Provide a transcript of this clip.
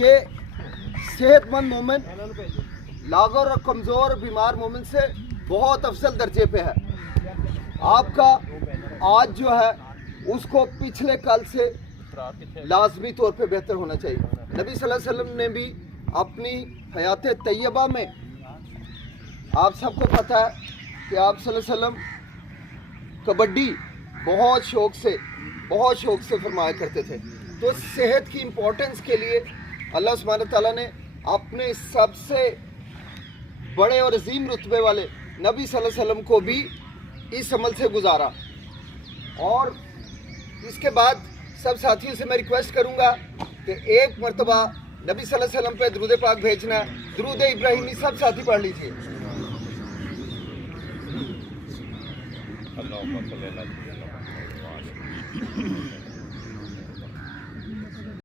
कि सेहतमंद मोमिन लागर और कमज़ोर बीमार मोमिन से बहुत अफसल दर्जे पे है। आपका आज जो है उसको पिछले कल से लाजमी तौर पे बेहतर होना चाहिए। नबी सल्लल्लाहु अलैहि वसल्लम ने भी अपनी हयात तैयबा में, आप सबको पता है कि आप सल्लल्लाहु अलैहि वसल्लम कबड्डी बहुत शौक़ से फरमाया करते थे। तो सेहत की इम्पोर्टेंस के लिए अल्लाह सुब्हानहू तआला ने अपने सबसे बड़े और अजीम रुतबे वाले नबी सल्लल्लाहु अलैहि वसल्लम को भी इस अमल से गुजारा। और इसके बाद सब साथियों से मैं रिक्वेस्ट करूंगा कि एक मरतबा नबी सल्लल्लाहु अलैहि वसल्लम पे दुरूद पाक भेजना, दुरूद इब्राहिमी सब साथी पढ़ लीजिए। अल्लाह